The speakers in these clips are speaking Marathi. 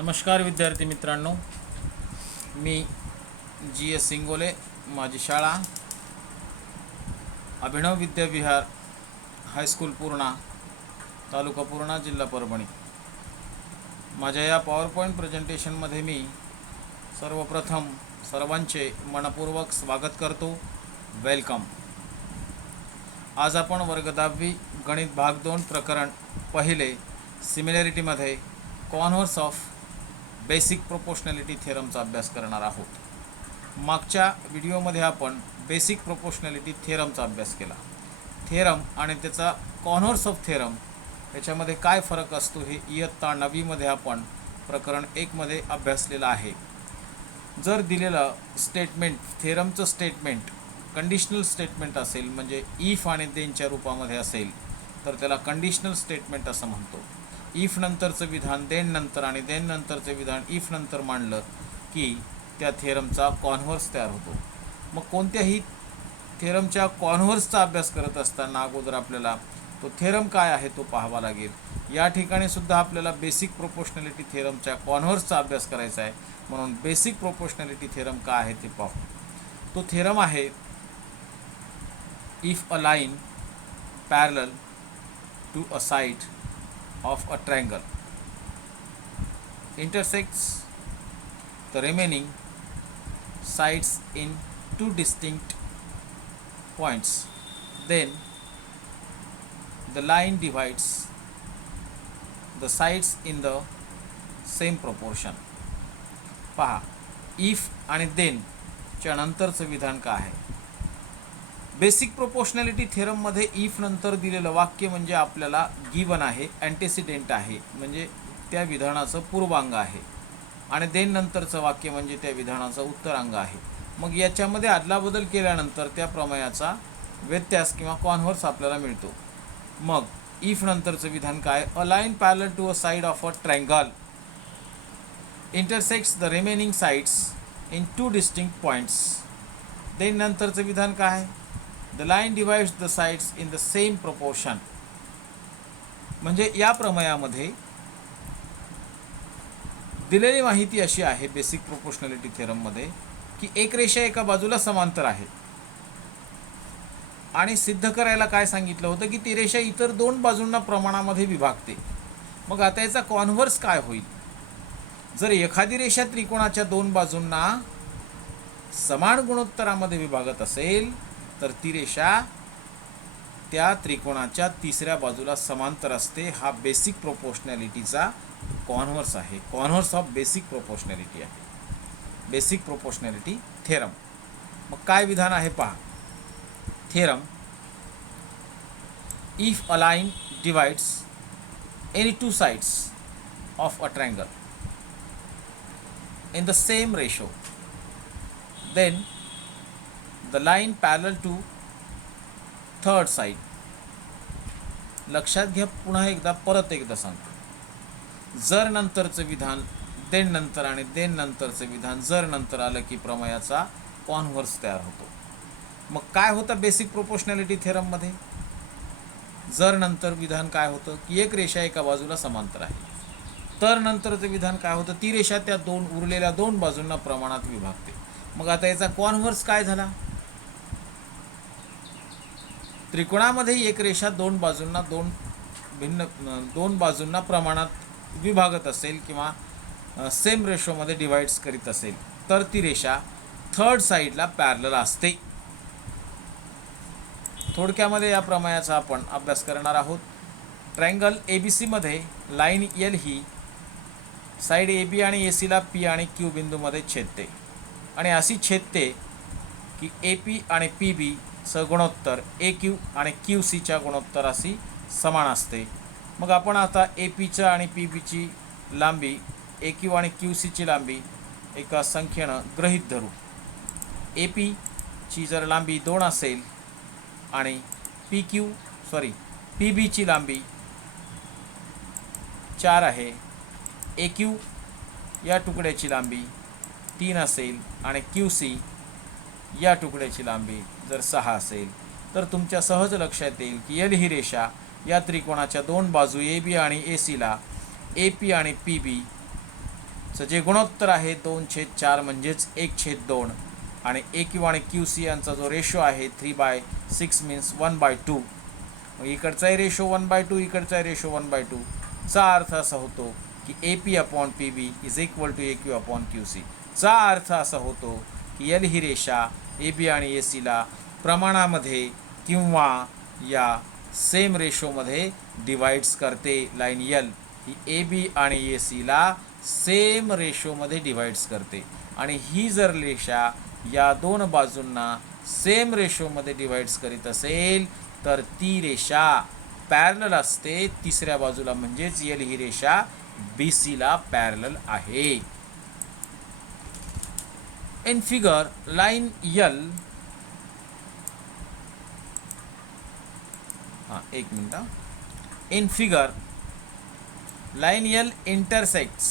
नमस्कार विद्यार्थी मित्रांनो, मी GS सिंगोले, माझी शाळा अभिनव विद्याविहार हायस्कूल पूर्णा, तालुका पूर्णा, जिल्हा परभणी. माझ्या या पॉवर पॉईंट प्रेझेंटेशनमध्ये मी सर्वप्रथम सर्वांचे मनपूर्वक स्वागत करतो. वेलकम. आज आपण वर्ग 10वी गणित भाग 2 प्रकरण पहिले सिमिलॅरिटीमध्ये कॉन्व्हर्स ऑफ बेसिक प्रोपोर्शनॅलिटी थेरमचा अभ्यास करणार आहोत. मागच्या व्हिडिओमध्ये आपण बेसिक प्रोपोर्शनॅलिटी थेरमचा अभ्यास केला. थेरम आणि त्याचा कॉन्व्हर्स ऑफ थेरम याच्यामध्ये काय फरक असतो हे इयत्ता 9वीमध्ये आपण प्रकरण 1मध्ये अभ्यासलेलं आहे. जर दिलेलं स्टेटमेंट, थेरमचं स्टेटमेंट कंडिशनल स्टेटमेंट असेल, म्हणजे इफ आणि देनच्या रूपामध्ये असेल, तर त्याला कंडिशनल स्टेटमेंट असं म्हणतो. इफ नंतरचं विधान देन नंतर आणि देन नंतरचं विधान इफ नंतर मांडलं की त्या थेरमचा कॉन्व्हर्स तयार होतो. मग कोणत्याही थेरमच्या कॉन्व्हर्सचा अभ्यास करत असताना अगोदर आपल्याला तो थेरम काय आहे तो पाहावा लागेल. या ठिकाणी सुद्धा आपल्याला बेसिक प्रोपोर्शनॅलिटी थेरमच्या कॉन्व्हर्सचा अभ्यास करायचा आहे, म्हणून बेसिक प्रोपोर्शनॅलिटी थेरम काय आहे ते पाहू. तो थेरम आहे if a line parallel to a side of a triangle intersects the remaining sides in two distinct points, then the line divides the sides in the same proportion. पहा, if आणि then च्या नंतरचं विधान काय आहे. बेसिक प्रोपोर्शनॅलिटी थेरममध्ये इफ नंतर दिलेलं वाक्य म्हणजे आपल्याला गिवन आहे, अँटेसिडेंट आहे, म्हणजे त्या विधानाचं पूर्वांग आहे, आणि देन नंतरचं वाक्य म्हणजे त्या विधानाचं उत्तरांग आहे. मग याच्यामध्ये अदलाबदल केल्यानंतर त्या प्रमेयाचा व्यत्यास किंवा कॉन्व्हर्स आपल्याला मिळतो. मग इफ नंतरचं विधान काय. A line parallel to a side of a triangle intersects the remaining sides in two distinct points. Then नंतरचं विधान काय आहे. The line divides the sides in the same proportion. म्हणजे या प्रमेयामध्ये दिलेली माहिती अशी आहे बेसिक प्रोपोर्शनॅलिटी थेरममध्ये की एक रेषा एका बाजूला समांतर आहे आणि सिद्ध करायला काय सांगितलं होतं की ती रेषा इतर दोन बाजूंना प्रमाणामध्ये विभागते. मग आता याचा कॉन्व्हर्स काय होईल. जर एखादी रेषा त्रिकोणाच्या दोन बाजूंना समान गुणोत्तरामध्ये विभागत असेल तर ती रेषा त्या त्रिकोणाच्या तिसऱ्या बाजूला समांतर असते. हा बेसिक प्रोपोर्शनॅलिटीचा कॉन्व्हर्स आहे. कॉन्व्हर्स ऑफ बेसिक प्रोपोर्शनॅलिटी आहे बेसिक प्रोपोर्शनॅलिटी थेरम. मग काय विधान आहे पहा. Theorem if a line divides any two sides of a triangle in the same ratio, then the line parallel to third side. लक्षात घ्या, पुन्हा एकदा परत एकदा सांगतो. जर नंतरचं विधान देन नंतर आणि देन नंतरचं विधान जर नंतर आलं की प्रमेयाचा कॉन्व्हर्स तयार होतो. मग काय होतं बेसिक प्रोपोर्शनॅलिटी थेरममध्ये. जर नंतर विधान काय होतं की एक रेषा एका बाजूला समांतर आहे. तर नंतरचं विधान काय होतं, ती रेषा त्या उरलेल्या दोन बाजूंना प्रमाणात विभागते. मग आता याचा कॉन्व्हर्स काय झाला. त्रिकोणामध्ये एक रेषा दोन बाजूंना प्रमाणात विभागत असेल किंवा सेम रेशोमध्ये डिवाइड्स करीत असेल तर ती रेषा थर्ड साईडला पॅरलल असते. थोडक्यामध्ये या प्रमेयाचा आपण अभ्यास करणार आहोत. ट्रायंगल ABCमध्ये लाईन L ही साईड AB आणि AC P आणि Q बिंदूमध्ये छेदते आणि अशी छेदते की AP आणि PB चं गुणोत्तर AQ आणि QCच्या गुणोत्तराशी समान असते. मग आपण आता APचं आणि PBची लांबी, AQ आणि QCची लांबी एका संख्येनं गृहीत धरू. APची जर लांबी 2 असेल आणि PBची लांबी 4 आहे, AQ या तुकड्याची लांबी 3 असेल आणि QC या तुकड्याची लांबी जर 6 असेल तर तुमच्या सहज लक्षात येईल की L ही रेषा या त्रिकोणाच्या दोन बाजू AB आणि AC ला AP आणि PB चं जे गुणोत्तर आहे 2/4 म्हणजेच 1/2 आणि ए क्यू आणि क्यू सी यांचा जो रेशो आहे 3/6 मीन्स 1/2. मग इकडचाही रेशो 1/2, इकडचाही रेशो 1/2. चा अर्थ असा होतो की A P upon P B is equal to A Q upon Q C. चा अर्थ असा होतो की एल ही रेषा ए बी आणि ए सीला प्रमाणामध्ये किंवा या सेम रेशोमध्ये डिवाइड्स करते. लाईन यल ही ए बी आणि ए सीला सेम रेशोमध्ये डिवाइड्स करते आणि ही जर रेषा या दोन बाजूंना सेम रेशोमध्ये डिवाइड्स करीत असेल तर ती रेषा पॅरलल असते तिसऱ्या बाजूला, म्हणजेच यल ही रेषा बी सीला पॅरलल आहे. इन फिगर लाईन यल एक minute. In figure line L intersects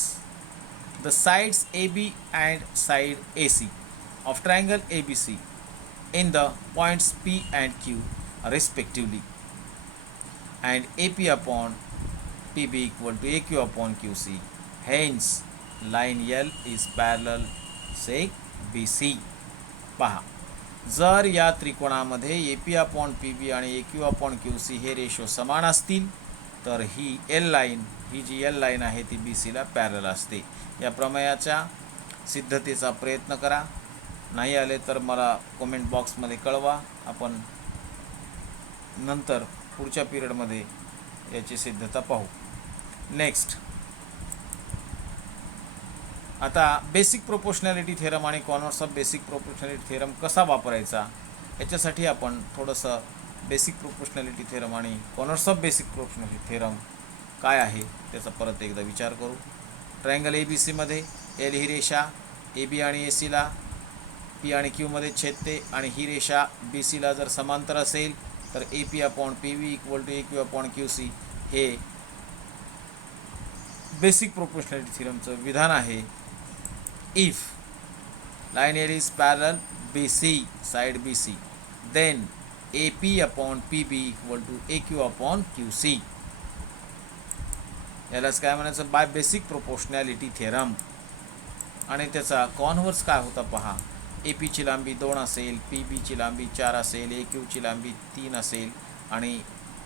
the sides AB and side AC of triangle ABC in the points P and Q respectively, and AP upon PB equal to AQ upon QC. Hence, line L is parallel say BC. पहा, जर या त्रिकोणामध्ये AP अपॉन PB आणि AQ अपॉन QC हे रेशो समान असतील तर ही एल लाईन, ही जी एल लाईन आहे ती बी सीला पॅरलल असते. या प्रमेयाच्या सिद्धतेचा प्रयत्न करा. नाही आले तर मला कमेंट बॉक्समध्ये कळवा. आपण नंतर पुढच्या पिरियडमध्ये याची सिद्धता पाहू. नेक्स्ट, आता बेसिक प्रोपोर्शनॅलिटी थेरम आणि converse of basic proportionality theorem कसा वापरायचा याच्यासाठी आपण थोडंसं बेसिक प्रोपोर्शनॅलिटी थेरम आणि converse of basic proportionality theorem काय आहे त्याचा परत एकदा विचार करू. ट्रायंगल ए बी सीमध्ये एल ही रेषा ए बी आणि ए सीला पी आणि क्यूमध्ये छेदते आणि ही रेषा बी सीला जर समांतर असेल तर A P upon P V equal to A Q upon Q C हे बेसिक प्रोपोर्शनॅलिटी थेरमचं विधान आहे. If line L is parallel B C side B C then A P upon P B equal to A Q upon Q C. यालाच काय म्हणायचं, बाय बेसिक प्रोपोर्शनॅलिटी थेरम. आणि त्याचा कॉन्व्हर्स काय होता पहा. ए पीची लांबी 2 असेल, पी बीची लांबी 4 असेल, ए क्यूची लांबी 3 असेल आणि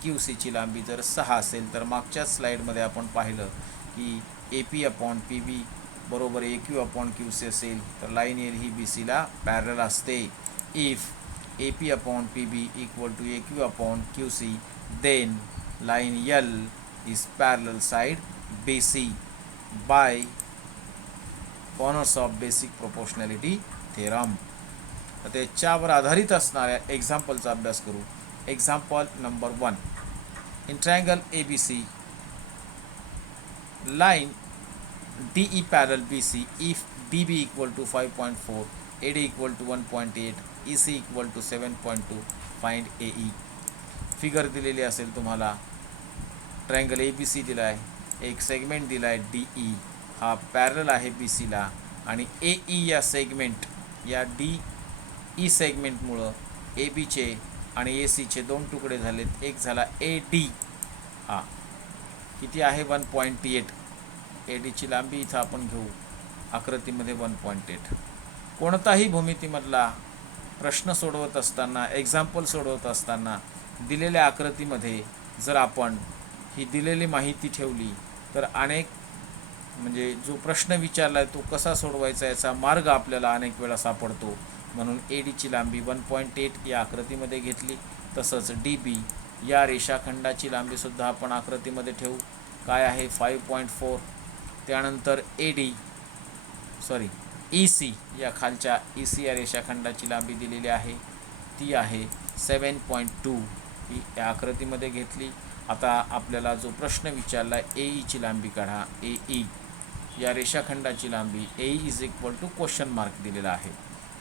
क्यू सीची लांबी जर 6 असेल तर मागच्याच स्लाईडमध्ये आपण पाहिलं की A P upon P B बरोबर A Q upon Q C असेल तर लाईन एल ही बी सीला पॅरलल असते. If A P upon P B equal to A Q upon Q C then line L is parallel side BC by converse of basic proportionality theorem. तर त्याच्यावर आधारित असणाऱ्या एक्झाम्पलचा अभ्यास करू. Example number 1. In triangle A B C line D E parallel B C if D B equal to 5.4, A D equal to 1.8, E C equal to 7.2, find A E. Figure दिलेली असेल तुम्हाला. ट्रायंगल ए बी सी दिला आहे, एक सेगमेंट दिला आहे डी ई, हा पॅरलल आहे बी सीला आणि ए ई या सेगमेंट या डी ई सेगमेंटमुळं ए बीचे आणि ए सीचे 2 तुकडे झालेत. एक झाला ए डी, हा किती आहे 1.8. ए डीची लांबी इथं आपण घेऊ आकृतीमध्ये 1.8. कोणताही भूमितीमधला प्रश्न सोडवत असताना, एक्झाम्पल सोडवत असताना दिलेल्या आकृतीमध्ये जर आपण ही दिलेली माहिती ठेवली तर अनेक म्हणजे जो प्रश्न विचारला आहे तो कसा सोडवायचा याचा मार्ग आपल्याला अनेक वेळा सापडतो. म्हणून ए डीची लांबी 1.8 या आकृतीमध्ये घेतली. तसंच डी बी या रेषाखंडाची लांबीसुद्धा आपण आकृतीमध्ये ठेवू. काय आहे 5.4. त्यानंतर ई सी या खालच्या ई सी या रेषाखंडाची लांबी दिलेली आहे, ती आहे 7.2, ही या आकृतीमध्ये घेतली. आता आपल्याला जो प्रश्न विचारला ए ईची लांबी काढा. ए ई या रेषाखंडाची लांबी A E is equal to question mark दिलेला आहे.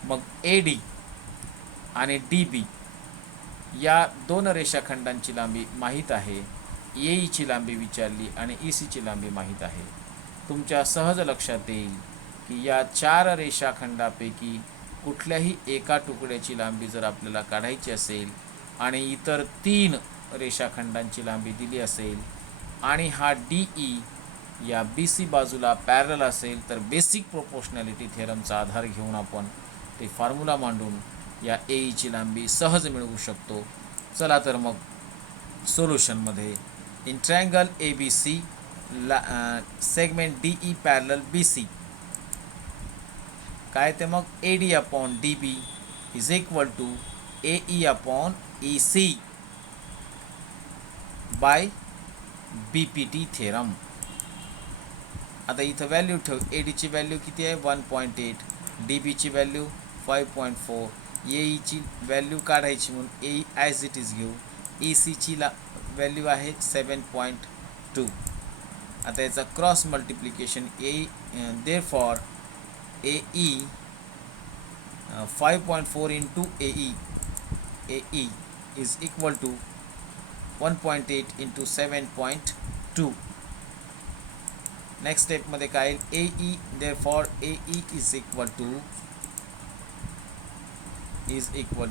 मग ए डी आणि डी बी या 2 रेषाखंडांची लांबी माहीत आहे. ए ईची लांबी विचारली आणि ई सीची लांबी माहीत आहे. तुमच्या सहज लक्षात येईल की या 4 रेषाखंडापैकी कुठल्याही एका तुकड्याची लांबी जर आपल्याला काढायची असेल आणि इतर 3 रेषाखंडांची लांबी दिली असेल आणि हा डी ई या बी सी बाजूला पॅरल असेल तर बेसिक प्रोपोर्शनॅलिटी थेरमचा आधार घेऊन आपण ते फॉर्म्युला मांडून या ए ईची लांबी सहज मिळवू शकतो. चला तर मग सोल्युशनमध्ये in triangle A B C segment D E parallel B C काय ते मग A D upon D B is equal to A E upon E C by B P T theorem. आता इथं व्हॅल्यू ठेव. ए डीची व्हॅल्यू किती आहे 1.8, डी बीची व्हॅल्यू 5.4, ए ईची व्हॅल्यू काढायची म्हणून ए ॲज इट इज घेऊ. ई सीची व्हॅल्यू आहे 7.2. आता याचा cross multiplication therefore A E 5.4 into A E is equal to 1.8 into 7.2. Next स्टेपमध्ये काय येईल A E therefore A E is equal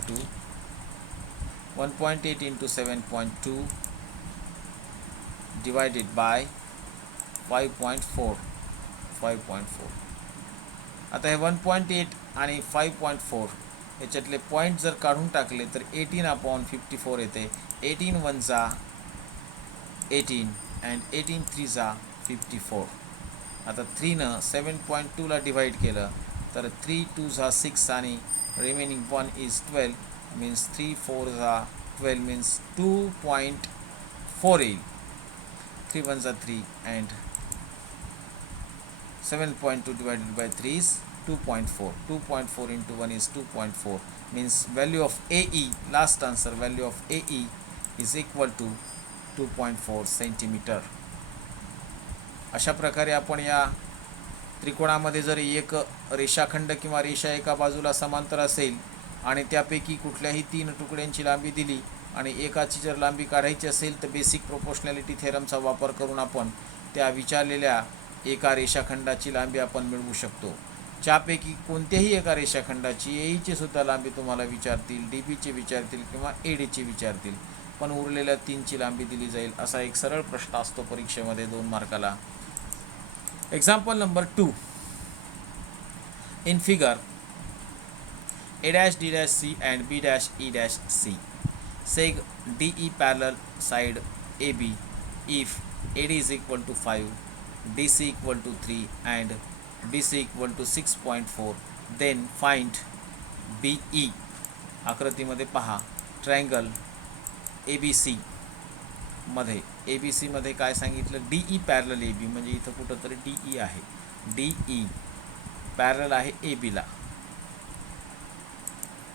to 1.8 into 7.2 divided by 5.4. आता हे 1.8 आणि 5.4 याच्यातले पॉईंट जर काढून टाकले तर 18/54 येते. 18 1 जा 18 अँड 18 3 जा 54. आता 3नं 7.2ला डिवाइड केलं तर 3 2 जा 6 आणि रिमेनिंग 1 इज 12 मीन्स 3 4 जा 12 मीन्स 2.4 येईल. 3 1 जा 3 and 7.2 divided by 3 is 2.4. 2.4 into 1 is 2.4 means value of AE, last answer value of AE is equal to 2.4 centimeter. अशा प्रकारे आपण या त्रिकोणामध्ये जर एक रेषाखंड किंवा रेषा एका बाजूला समांतर असेल आणि त्यापैकी कुठल्याही 3 तुकड्यांची लांबी दिली आणि एकाची जर लांबी काढायची असेल तर बेसिक प्रोपोर्शनॅलिटी थेरमचा वापर करून आपण त्या विचारलेल्या एका रेषाखंडाची लांबी आपण मिळवू शकतो. ज्यापैकी कोणत्याही एका रेषाखंडाची ए ईची सुद्धा लांबी तुम्हाला विचारतील, डी बीची विचारतील किंवा ए डीची विचारतील, पण उरलेल्या 3ची लांबी दिली जाईल. असा एक सरळ प्रश्न असतो परीक्षेमध्ये 2 मार्काला. Example number 2. In figure A dash D dash C and B dash E dash C seg DE parallel side AB if AD is equal to 5, DC equal to 3 and BC equal to 6.4 then find BE. आकृतीमध्ये पहा ट्रायंगल ABC मध्ये ABC मध्ये काय सांगितलं DE पॅरलल AB म्हणजे इथं कुठंतरी DE आहे. DE पॅरलल आहे AB ला.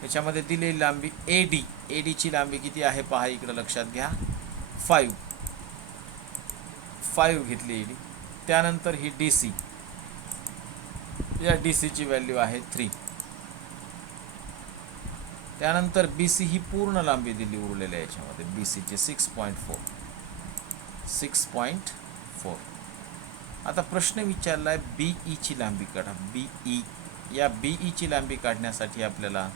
याच्यामध्ये दिलेली लांबी AD ची लांबी किती आहे पहा इकडे लक्षात घ्या 5 घेतली AD. त्यानंतर ही DC या DC ची व्हॅल्यू आहे 3. त्यानंतर BC ही पूर्ण लांबी दिली उरलेल्या याच्यामध्ये BC ची 6.4. आता प्रश्न विचारलाय BE ची लांबी काढा. BE या BE ची लांबी काढण्यासाठी आपल्याला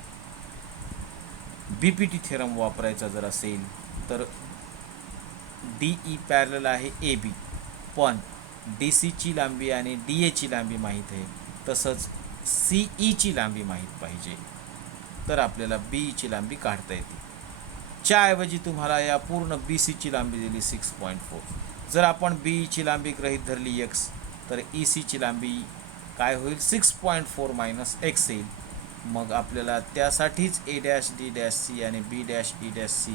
BPT थेरम वापरायचा जर असेल तर DE पॅरलल आहे AB पण DC ची लांबी आणि DA ची लांबी माहीत आहे, तसंच CE ची लांबी माहीत पाहिजे तर आपल्याला BE ची लांबी काढता येते. च्याऐवजी तुम्हाला या पूर्ण BC ची लांबी दिली 6.4. जर आपण BE ची लांबी गृहीत धरली x तर EC ची लांबी काय होईल 6.4 मायनस x येईल. मग आपल्याला त्यासाठीच A dash D dash C आणि B dash E dash C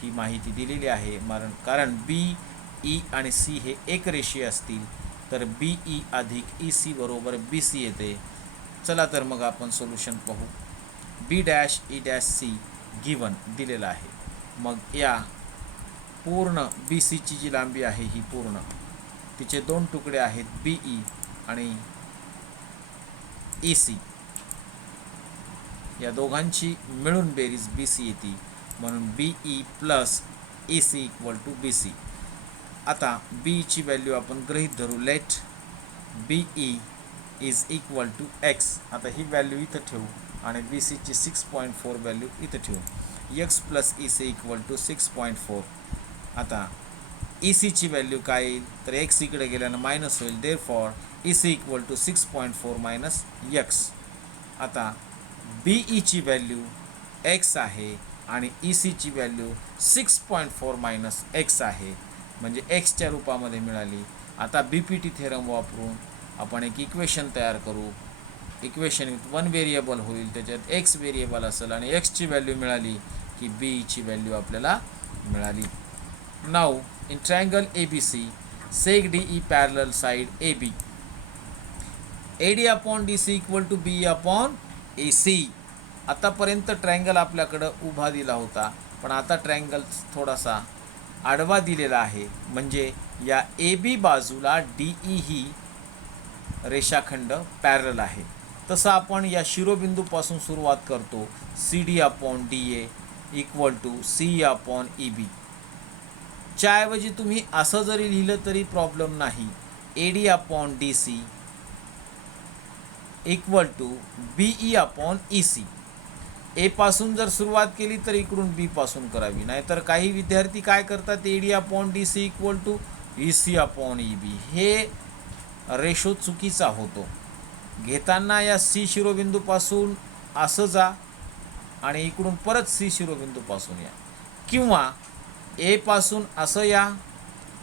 ही माहिती दिलेली आहे. कारण B E आणि C हे एक रेषीय असतील तर BE अधिक EC बरोबर BC येते. चला तर मग आपण सोल्युशन पाहू. B dash E dash C given दिलेला आहे. मग या पूर्ण BC ची जी लांबी आहे ही पूर्ण तिचे 2 तुकडे आहेत BE आणि EC. या दोघांची मिळून बेरीज BC येते म्हणून BE plus EC equal to BC. आता BE ची व्हॅल्यू आपण गृहीत धरू. Let BE is equal to x. आता ही व्हॅल्यू इथं ठेवू आणि BC ची 6.4 व्हॅल्यू इथं ठेवू. x plus EC equal to 6.4. आता ईसीची व्हॅल्यू काय येईल तर एक्स इकडे गेल्यानं मायनस होईल. There for EC equal to 6.4 minus x. आता बीईची व्हॅल्यू एक्स आहे आणि ईसीची व्हॅल्यू 6.4 मायनस एक्स आहे, म्हणजे एक्सच्या रूपामध्ये मिळाली. आता बीपीटी थेरम वापरून आपण एक इक्वेशन तयार करू. इक्वेशन विथ वन व्हेरिएबल होईल, त्याच्यात एक्स व्हेरिएबल असेल आणि एक्सची व्हॅल्यू मिळाली की बीईची व्हॅल्यू आपल्याला मिळाली. Now in triangle ABC seg DE parallel side AB, AD upon DC equal to BE upon AC. आतापर्यंत ट्रायंगल आपल्याकडं उभा दिला होता, पण आता ट्रायंगल थोडासा आडवा दिलेला आहे, म्हणजे या AB बाजूला DE ही रेषाखंड पॅरलल आहे. तसं आपण या शिरोबिंदूपासून सुरुवात करतो. CD upon DA equal to CE upon EB. च्याऐवजी तुम्ही असं जरी लिहिलं तरी प्रॉब्लेम नाही. AD upon DC equal to BE upon EC. A पासून जर सुरुवात केली तर इकडून बी पासून करावी, नाहीतर काही विद्यार्थी काय करतात, AD upon DC equal to EC upon EB. हे रेशो चुकीचा होतो. घेताना या C शिरोबिंदूपासून असं जा आणि इकडून परत C शिरोबिंदूपासून या, किंवा ए पासून असं या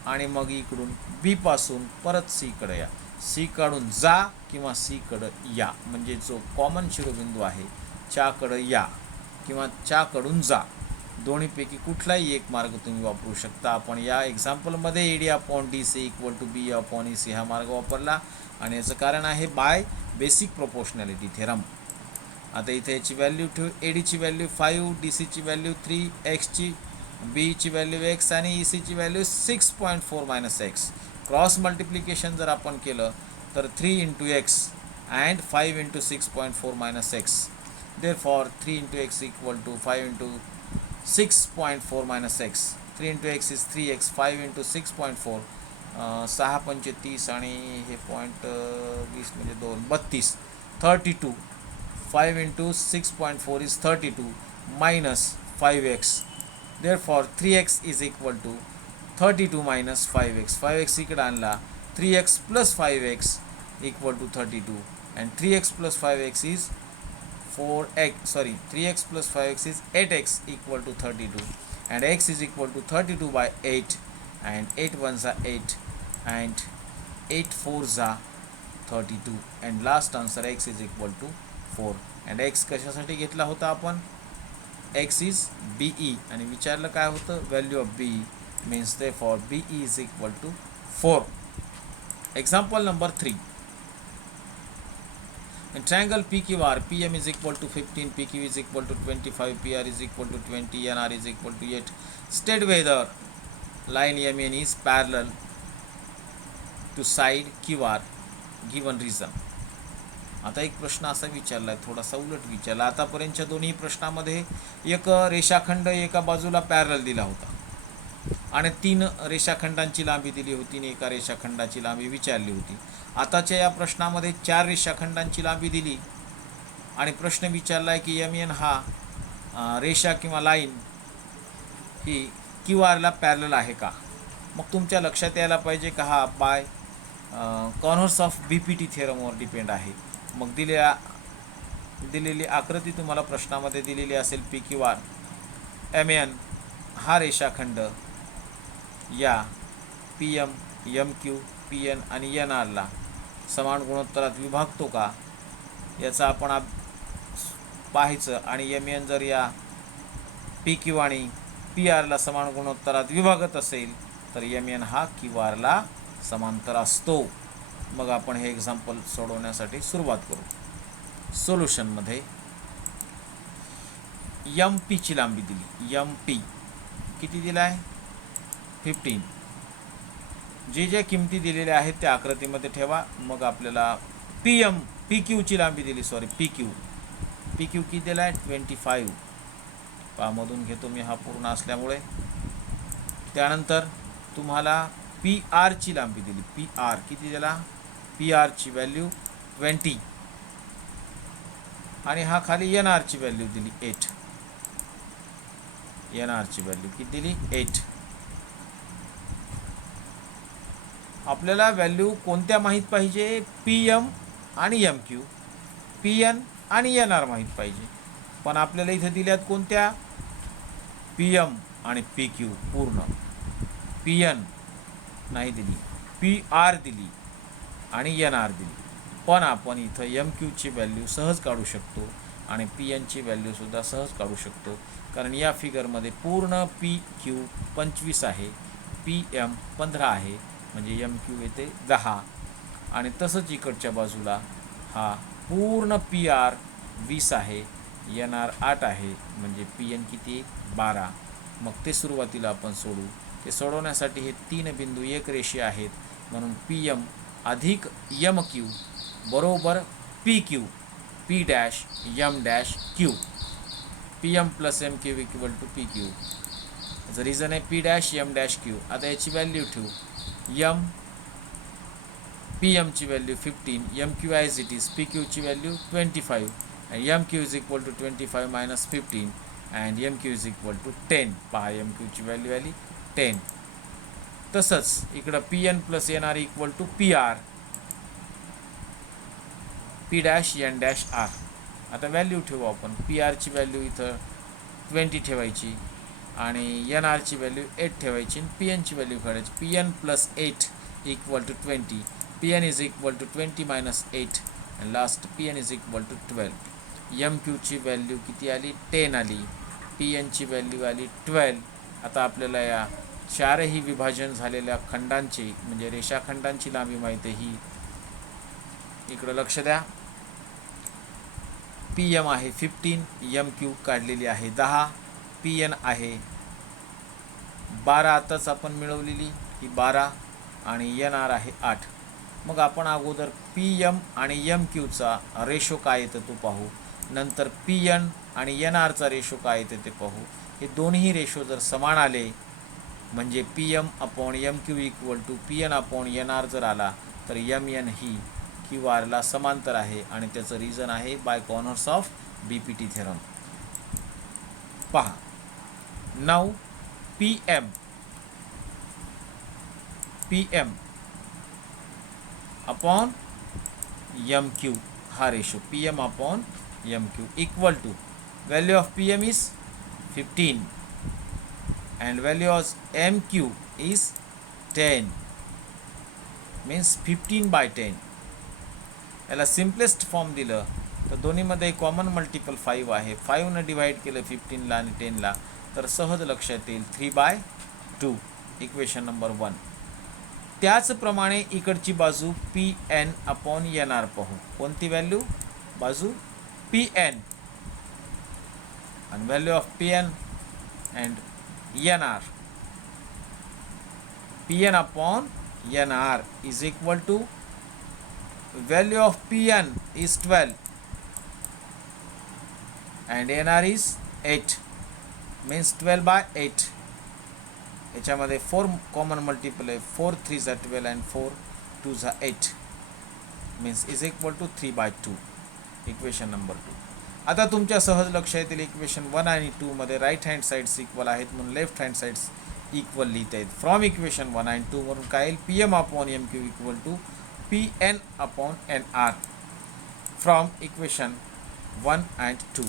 आणि मग इकडून बी पासून परत C कडे या. C कडून जा किंवा C कडं या, म्हणजे जो कॉमन शिरोबिंदू आहे च्याकडं या किंवा च्याकडून जा, दोन्हीपैकी कुठलाही एक मार्ग तुम्ही वापरू शकता. आपण या एक्झाम्पलमध्ये AD upon DC equal to BE upon EC हा मार्ग वापरला, आणि याचं कारण आहे बाय बेसिक प्रोपोर्शनॅलिटी थेरम. आता इथे याची व्हॅल्यू ठेवू. ADची व्हॅल्यू 5, DCची व्हॅल्यू 3, एक्सची बीची व्हॅल्यू एक्स आणि ECची value 6.4 minus X. Cross multiplication जर आपण केलं तर 3 into X and 5 into 6.4 minus X. Therefore 3 into x equal to 5 into 6.4 minus x. 3 into x is 3x. 5 into 6.4 6 पंचे 30 आणि हे पॉईंट 20 म्हणजे 2 32 32. 5 into 6.4 is 32 minus 5x. Therefore 3x is equal to 32 minus 5x. 5x इकडे आणला, 3x plus 5x equal to 32, and 3x plus 5x is 3x plus 5x is 8x equal to 32, and x is equal to 32 by 8, and 8 ones are 8 and 8 fours are 32, and last answer x is equal to 4. and x कशासाठी घेतला होता आपण, x is BE, आणि विचारलं काय होतं, value of BE means therefore BE is equal to 4. Example number 3. In triangle PQR, PM is equal to 15, PQ is equal to 25, PR is equal to 20, NR is equal to 8. State whether line MN is parallel to side QR given reason. आता एक प्रश्न असा विचारला आहे, थोडासा उलट विचारला. आतापर्यंतच्या दोन्ही प्रश्नामध्ये एक रेषाखंड एका बाजूला पॅरलल दिला होता आणि 3 रेषाखंडांची लांबी दिली होती आणि एका रेषाखंडाची लांबी विचारली होती. आताच्या या प्रश्नामध्ये 4 रेषाखंडांची लांबी दिली आणि प्रश्न विचारला आहे की MN हा रेषा किंवा लाईन ही QR ला पॅरलल आहे का. मग तुमच्या लक्षात यायला पाहिजे का हा बाय कॉन्व्हर्स ऑफ BPT थेरमवर डिपेंड आहे. मग दिलेली आकृती तुम्हाला प्रश्नामध्ये दिलेली असेल. PQR MN हा रेषाखंड या PM, MQ, PN आणि NR ला समान गुणोत्तरात विभागतो का, याचा आपण पाहायचं. आणि MN जर या PQ आणि PR ला समान गुणोत्तरात विभागत असेल तर MN हा QR ला समांतर असतो. मग आपण हे एक्झाम्पल सोडवण्यासाठी सुरुवात करू. सोल्युशनमध्ये MP ची लांबी दिली. MP किती दिला आहे, 15. जे किमती दिलेल्या आहेत त्या आकृतीमध्ये ठेवा. मग आपल्याला PQ ची लांबी दिली, PQ किती दिला आहे, 25. पामधून घेतो मी हा पूर्ण असल्यामुळे. त्यानंतर तुम्हाला PR ची लांबी दिली. PR किती दिला, PR ची व्हॅल्यू 20 आणि हा खाली NR ची व्हॅल्यू दिली 8. NR ची व्हॅल्यू किती दिली, 8. आपल्याला व्हॅल्यू कोणत्या माहीत पाहिजे, पी एम आणि एम क्यू, पी एन आणि एन आर माहीत पाहिजे. पण आपल्याला इथे दिल्यात कोणत्या, पी एम आणि पी क्यू पूर्ण, पी एन नाही दिली, पी आर दिली आणि एन आर दिली. पण आपण इथं एम क्यूची व्हॅल्यू सहज काढू शकतो आणि पी एनची व्हॅल्यूसुद्धा सहज काढू शकतो, कारण या फिगरमध्ये पूर्ण पी क्यू 25 आहे, पी एम 15 आहे, म्हणजे एम क्यू येते 10. आणि तसंच इकडच्या बाजूला हा पूर्ण पी आर 20 आहे, एन आर 8 आहे, म्हणजे पी एन किती 12. मग ते सुरुवातीला आपण सोडू. ते सोडवण्यासाठी हे 3 बिंदू एक रेषे आहेत, म्हणून पी एम अधिक एम क्यू बरोबर P Q, P dash M dash Q, P M plus M Q equal to P Q. याचं रिझन आहे P dash M dash Q. आता याची व्हॅल्यू ठेवू. एम पी एमची value 15, M Q as it is, P क्यूची value 25, and M Q is equal to 25 minus 15 and M Q is equal to 10. पहा एम क्यूची व्हॅल्यू आली 10. तसंच इकडं P N plus N R equal to P R, P dash N dash R. आता व्हॅल्यू ठेवू आपण. पी आरची व्हॅल्यू इथं 20 ठेवायची आणि एन आरची व्हॅल्यू 8 ठेवायची आणि पी एनची व्हॅल्यू काढायची. P N plus 8 equal to 20, P N is equal to 20 minus 8 and last P N is equal to 12. M क्यूची व्हॅल्यू किती आली 10 आली, पी एनची व्हॅल्यू आली 12. आता आपल्याला या चारही विभाजन झालेल्या खंडांची म्हणजे रेषाखंडांची लांबी माहिती आहे ही. इकडं लक्ष द्या. पी एम आहे 15, एम क्यू काढलेली आहे 10, पी एन आहे 12 आताच आपण मिळवलेली ही 12 आणि एन आर आहे 8. मग आपण अगोदर पी एम आणि एम क्यूचा रेशो काय येतं तो पाहू, नंतर पी एन आणि एन आरचा रेशो काय येते ते पाहू. हे दोन्ही रेशो जर समान आले म्हणजे P M upon M Q equal to P N upon N R जर आला तर एम एन ही क्यू आरला समांतर आहे आणि त्याचं रिझन आहे by converse of B P T theorem. पहा now P M upon M Q हा ratio, P M upon M Q equal to value of P M is 15 and value of MQ is 10, means 15 by 10. याला सिम्पलेस्ट फॉर्म दिलं तर दोन्हीमध्ये कॉमन मल्टिपल 5 आहे, 5ने डिवाइड केलं 15ला आणि 10ला तर सहज लक्षात येईल 3/2, इक्वेशन नंबर 1. त्याचप्रमाणे इकडची बाजू P N upon N R पाहू. कोणती व्हॅल्यू, बाजू पी एन आणि value of P N and N R. P N upon N R is equal to value of P N is 12 and N R is 8, means 12/8. याच्यामध्ये 4 कॉमन मल्टिपल आहे, 4 3 12 and 4 2 8, means is equal to 3/2, equation number 2. आता तुमच्या सहज लक्ष येतील इक्वेशन 1 आणि 2 मध्ये राईट हँड साईड्स इक्वल आहेत म्हणून लेफ्ट हँड साईड्स इक्वल लिहिता आहेत. फ्रॉम इक्वेशन 1 आणि 2 वरून काय येईल, P M upon M Q equal to P N upon N R. From equation 1 and 2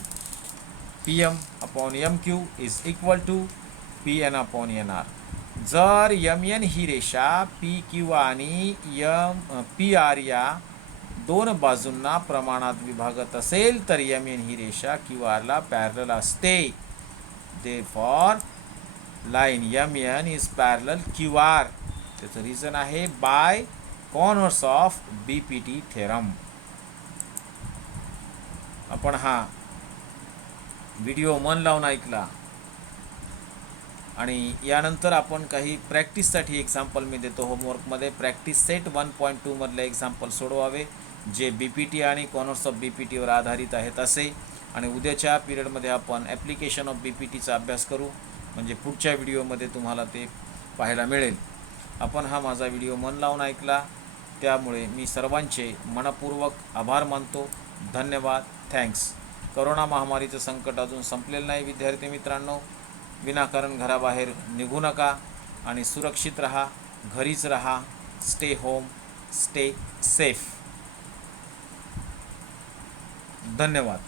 P M upon M Q is equal to P N upon N R. जर एम एन ही रेषा पी क्यू आणि पी आर या दोन बाजूंना प्रमाणात विभागत असेल तर एम एन ही रेषा क्यू आरला पॅरलल असते. Therefore line M N is parallel Q R. त्याचं रिझन आहे by converse of B P T theorem. आपण हा व्हिडिओ मन लावून ऐकला आणि यानंतर आपण काही प्रॅक्टिससाठी एक्झाम्पल मी देतो होमवर्कमध्ये. प्रॅक्टिस सेट 1.2 मधले एक्झाम्पल सोडवावे जे बी पी टी आणि कॉर्नर्स ऑफ बी पी टीवर आधारित आहेत असे. आणि उद्याच्या पिरियडमध्ये आपण ॲप्लिकेशन ऑफ बी पी टीचा अभ्यास करू, म्हणजे पुढच्या व्हिडिओमध्ये तुम्हाला ते पाहायला मिळेल. आपण हा माझा व्हिडिओ मन लावून ऐकला त्यामुळे मी सर्वांचे मनपूर्वक आभार मानतो. धन्यवाद, थँक्स. करोना महामारीचं संकट अजून संपलेलं नाही विद्यार्थी मित्रांनो. विनाकारण घराबाहेर निघू नका आणि सुरक्षित राहा, घरीच राहा. Stay home, stay safe. धन्यवाद.